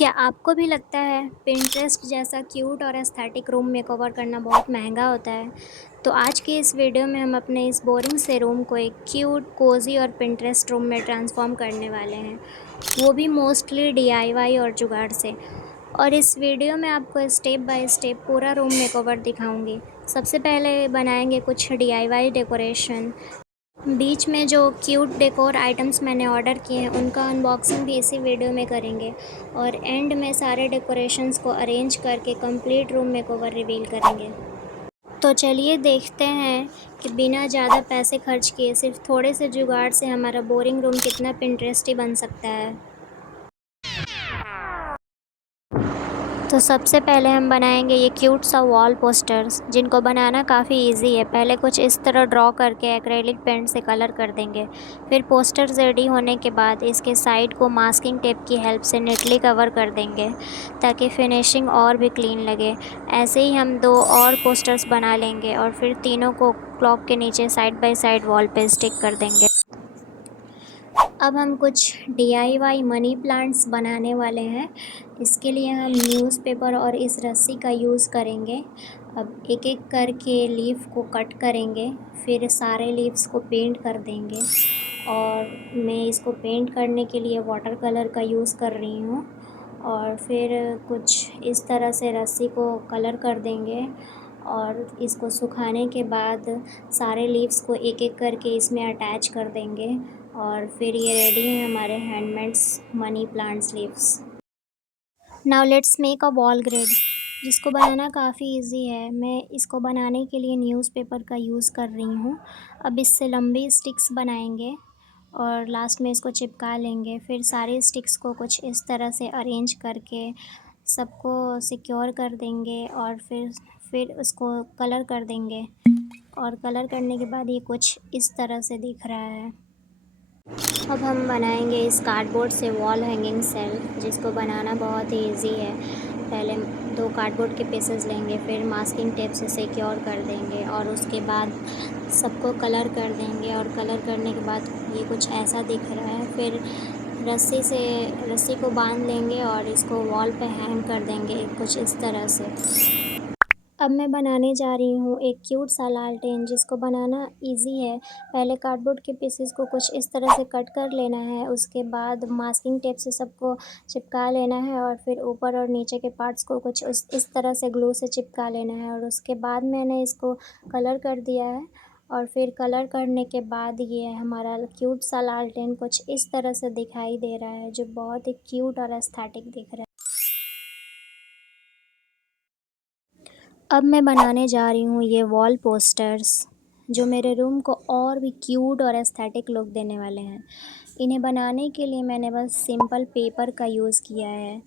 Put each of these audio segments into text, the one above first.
क्या आपको भी लगता है पिंटरेस्ट जैसा क्यूट और एस्थेटिक रूम मेकओवर करना बहुत महंगा होता है? तो आज की इस वीडियो में हम अपने इस बोरिंग से रूम को एक क्यूट, कोज़ी और पिंटरेस्ट रूम में ट्रांसफ़ॉर्म करने वाले हैं, वो भी मोस्टली डीआईवाई और जुगाड़ से। और इस वीडियो में आपको स्टेप बाय स्टेप पूरा रूम मेकओवर दिखाऊंगी। सबसे पहले बनाएंगे कुछ डीआईवाई डेकोरेशन। बीच में जो क्यूट डेकोर आइटम्स मैंने ऑर्डर किए हैं उनका अनबॉक्सिंग भी इसी वीडियो में करेंगे और एंड में सारे डेकोरेशंस को अरेंज करके कंप्लीट रूम मेकओवर रिवील करेंगे। तो चलिए देखते हैं कि बिना ज़्यादा पैसे खर्च किए सिर्फ थोड़े से जुगाड़ से हमारा बोरिंग रूम कितना पिंटरेस्टी बन सकता है। तो सबसे पहले हम बनाएंगे ये क्यूट सा वॉल पोस्टर्स, जिनको बनाना काफ़ी इजी है। पहले कुछ इस तरह ड्रॉ करके एक्रेलिक पेंट से कलर कर देंगे। फिर पोस्टर्स रेडी होने के बाद इसके साइड को मास्किंग टेप की हेल्प से नीटली कवर कर देंगे ताकि फिनिशिंग और भी क्लीन लगे। ऐसे ही हम दो और पोस्टर्स बना लेंगे और फिर तीनों को क्लॉक के नीचे साइड बाय साइड वॉल पे स्टिक कर देंगे। अब हम कुछ डीआईवाई मनी प्लांट्स बनाने वाले हैं। इसके लिए हम न्यूज़पेपर और इस रस्सी का यूज़ करेंगे। अब एक एक करके लीफ को कट करेंगे, फिर सारे लीव्स को पेंट कर देंगे। और मैं इसको पेंट करने के लिए वाटर कलर का यूज़ कर रही हूँ। और फिर कुछ इस तरह से रस्सी को कलर कर देंगे और इसको सुखाने के बाद सारे लीव्स को एक एक करके इसमें अटैच कर देंगे। और फिर ये रेडी है हमारे handmades money plants leaves. Now let's make a wall grid, जिसको बनाना काफ़ी इजी है। मैं इसको बनाने के लिए न्यूज़पेपर का यूज़ कर रही हूँ। अब इससे लंबी स्टिक्स बनाएंगे और लास्ट में इसको चिपका लेंगे। फिर सारे स्टिक्स को कुछ इस तरह से अरेंज करके सबको सिक्योर कर देंगे और फिर उसको कलर कर देंगे। और कलर करने के बाद ये कुछ इस तरह से दिख रहा है। अब हम बनाएंगे इस कार्डबोर्ड से वॉल हैंगिंग शेल्फ, जिसको बनाना बहुत ही इजी है। पहले दो कार्डबोर्ड के पीसेस लेंगे, फिर मास्किंग टेप से सिक्योर कर देंगे और उसके बाद सबको कलर कर देंगे। और कलर करने के बाद ये कुछ ऐसा दिख रहा है। फिर रस्सी को बांध लेंगे और इसको वॉल पे हैंग कर देंगे कुछ इस तरह से। अब मैं बनाने जा रही हूँ एक क्यूट सा लालटेन, जिसको बनाना इजी है। पहले कार्डबोर्ड के पीसेस को कुछ इस तरह से कट कर लेना है, उसके बाद मास्किंग टेप से सबको चिपका लेना है और फिर ऊपर और नीचे के पार्ट्स को कुछ इस तरह से ग्लू से चिपका लेना है। और उसके बाद मैंने इसको कलर कर दिया है। और फिर कलर करने के बाद ये हमारा क्यूट सा लालटेन कुछ इस तरह से दिखाई दे रहा है, जो बहुत ही क्यूट और एस्थेटिक दिख रहा है। अब मैं बनाने जा रही हूँ ये वॉल पोस्टर्स, जो मेरे रूम को और भी क्यूट और एस्थेटिक लुक देने वाले हैं। इन्हें बनाने के लिए मैंने बस सिंपल पेपर का यूज़ किया है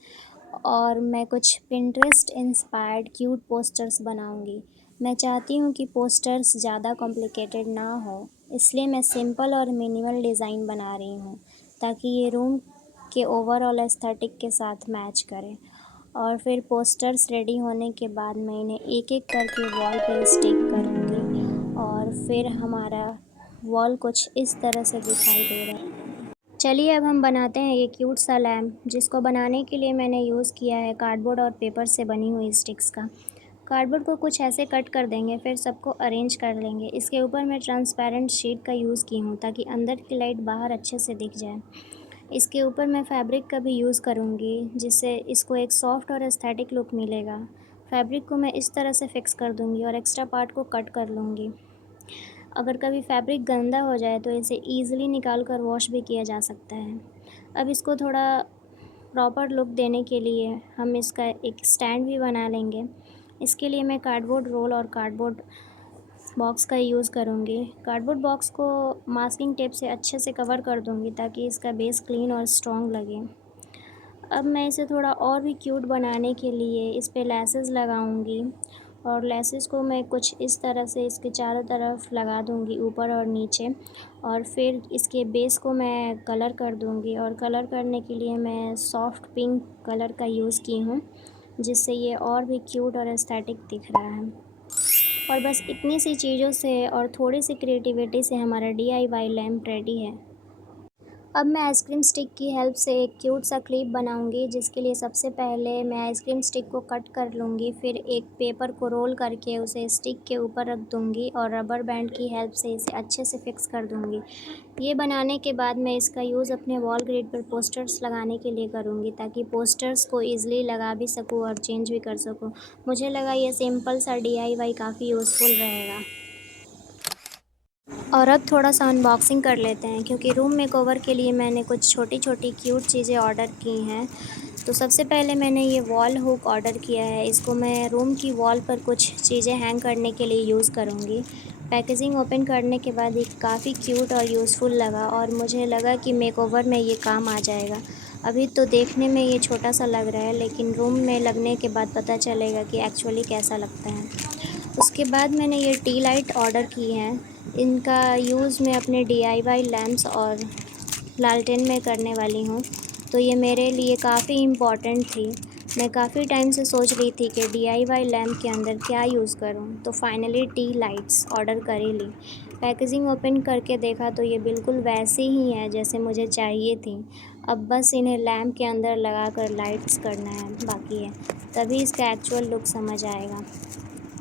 और मैं कुछ पिंटरेस्ट इंस्पायर्ड क्यूट पोस्टर्स बनाऊंगी। मैं चाहती हूँ कि पोस्टर्स ज़्यादा कॉम्प्लिकेटेड ना हो, इसलिए मैं सिंपल और मिनिमल डिज़ाइन बना रही हूँ ताकि ये रूम के ओवरऑल एस्थेटिक के साथ मैच करे। और फिर पोस्टर्स रेडी होने के बाद मैं इन्हें एक एक करके वॉल पे स्टिक करूँगी और फिर हमारा वॉल कुछ इस तरह से दिखाई दे रहा है। चलिए अब हम बनाते हैं ये क्यूट सा लैम्प, जिसको बनाने के लिए मैंने यूज़ किया है कार्डबोर्ड और पेपर से बनी हुई स्टिक्स का। कार्डबोर्ड को कुछ ऐसे कट कर देंगे, फिर सबको अरेंज कर लेंगे। इसके ऊपर मैं ट्रांसपेरेंट शीट का यूज़ की हूँ ताकि अंदर की लाइट बाहर अच्छे से दिख जाए। इसके ऊपर मैं फैब्रिक का भी यूज़ करूँगी, जिससे इसको एक सॉफ्ट और एस्थेटिक लुक मिलेगा। फैब्रिक को मैं इस तरह से फिक्स कर दूँगी और एक्स्ट्रा पार्ट को कट कर लूँगी। अगर कभी फैब्रिक गंदा हो जाए तो इसे ईज़िली निकाल कर वॉश भी किया जा सकता है। अब इसको थोड़ा प्रॉपर लुक देने के लिए हम इसका एक स्टैंड भी बना लेंगे। इसके लिए मैं कार्डबोर्ड रोल और कार्डबोर्ड बॉक्स का यूज़ करूँगी। कार्डबोर्ड बॉक्स को मास्किंग टेप से अच्छे से कवर कर दूँगी ताकि इसका बेस क्लीन और स्ट्रॉन्ग लगे। अब मैं इसे थोड़ा और भी क्यूट बनाने के लिए इस पे लेसेस लगाऊँगी और लेसेस को मैं कुछ इस तरह से इसके चारों तरफ लगा दूँगी, ऊपर और नीचे। और फिर इसके बेस को मैं कलर कर दूँगी और कलर करने के लिए मैं सॉफ्ट पिंक कलर का यूज़ की हूँ, जिससे ये और भी क्यूट और एस्थेटिक दिख रहा है। और बस इतनी सी चीज़ों से और थोड़ी सी क्रिएटिविटी से हमारा डीआईवाई लैम्प रेडी है। अब मैं आइसक्रीम स्टिक की हेल्प से एक क्यूट सा क्लिप बनाऊंगी, जिसके लिए सबसे पहले मैं आइसक्रीम स्टिक को कट कर लूँगी। फिर एक पेपर को रोल करके उसे स्टिक के ऊपर रख दूँगी और रबर बैंड की हेल्प से इसे अच्छे से फिक्स कर दूँगी। ये बनाने के बाद मैं इसका यूज़ अपने वॉल ग्रिड पर पोस्टर्स लगाने के लिए करूँगी, ताकि पोस्टर्स को ईज़िली लगा भी सकूँ और चेंज भी कर सकूँ। मुझे लगा ये सिंपल सा DIY काफ़ी यूज़फुल रहेगा। और अब थोड़ा-सा अनबॉक्सिंग कर लेते हैं, क्योंकि रूम मेकओवर के लिए मैंने कुछ छोटी-छोटी क्यूट चीज़ें ऑर्डर की हैं। तो सबसे पहले मैंने ये वॉल हुक ऑर्डर किया है। इसको मैं रूम की वॉल पर कुछ चीज़ें हैंग करने के लिए यूज़ करूँगी। पैकेजिंग ओपन करने के बाद ये काफ़ी क्यूट और यूज़फुल लगा और मुझे लगा कि मेकओवर में ये काम आ जाएगा। अभी तो देखने में ये छोटा-सा लग रहा है, लेकिन रूम में लगने के बाद पता चलेगा कि एक्चुअली कैसा लगता है। उसके बाद मैंने ये टी लाइट ऑर्डर की हैं। इनका यूज़ मैं अपने DIY लैंप्स और लालटेन में करने वाली हूँ। तो ये मेरे लिए काफ़ी इम्पॉर्टेंट थी। मैं काफ़ी टाइम से सोच रही थी कि DIY लैंप के अंदर क्या यूज़ करूँ, तो फाइनली टी लाइट्स ऑर्डर कर ही ली। पैकेजिंग ओपन करके देखा तो ये बिल्कुल वैसे ही हैं जैसे मुझे चाहिए थी। अब बस इन्हें लैंप के अंदर लगाकर लाइट्स करना है बाकी है, तभी इसका एक्चुअल लुक समझ आएगा।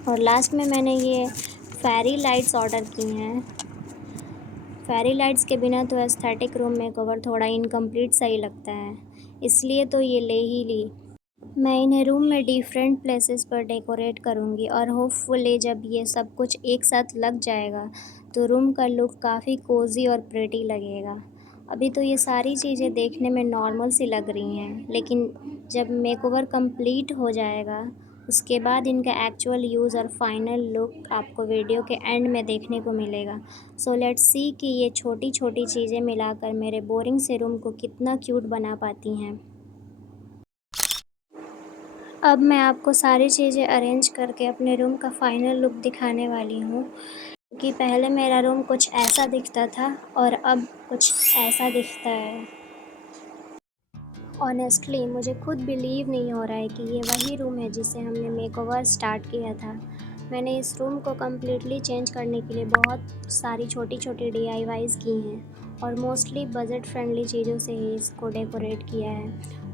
और लास्ट में मैंने ये फेरी लाइट्स ऑर्डर की हैं। फेरी लाइट्स के बिना तो एस्थेटिक रूम मेकओवर थोड़ा इनकम्प्लीट सा ही लगता है, इसलिए तो ये ले ही ली। मैं इन्हें रूम में डिफरेंट प्लेसेस पर डेकोरेट करूँगी और होपफुली जब ये सब कुछ एक साथ लग जाएगा तो रूम का लुक काफ़ी कोज़ी और प्रिटी लगेगा। अभी तो ये सारी चीज़ें देखने में नॉर्मल सी लग रही हैं, लेकिन जब मेकओवर कंप्लीट हो जाएगा उसके बाद इनका एक्चुअल यूज़ और फाइनल लुक आपको वीडियो के एंड में देखने को मिलेगा। सो लेट्स सी कि ये छोटी छोटी चीज़ें मिलाकर मेरे बोरिंग से रूम को कितना क्यूट बना पाती हैं। अब मैं आपको सारी चीज़ें अरेंज करके अपने रूम का फाइनल लुक दिखाने वाली हूँ, कि पहले मेरा रूम कुछ ऐसा दिखता था और अब कुछ ऐसा दिखता है। ऑनेस्टली मुझे खुद बिलीव नहीं हो रहा है कि ये वही रूम है जिसे हमने मेकओवर स्टार्ट किया था। मैंने इस रूम को कम्प्लीटली चेंज करने के लिए बहुत सारी छोटी छोटी DIYs की हैं और मोस्टली बजट फ्रेंडली चीज़ों से ही इसको डेकोरेट किया है।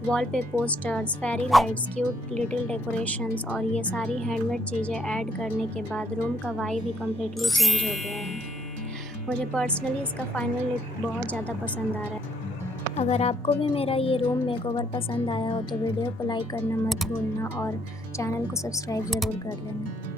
वॉल पे posters, fairy lights, cute little decorations और ये सारी हैंडमेड चीज़ें ऐड करने के बाद रूम का वाइब ही कम्प्लीटली चेंज हो गया है। मुझे पर्सनली इसका फाइनल लुक बहुत ज़्यादा पसंद आ रहा है। अगर आपको भी मेरा ये रूम मेकओवर पसंद आया हो तो वीडियो को लाइक करना मत भूलना और चैनल को सब्सक्राइब ज़रूर कर लेना।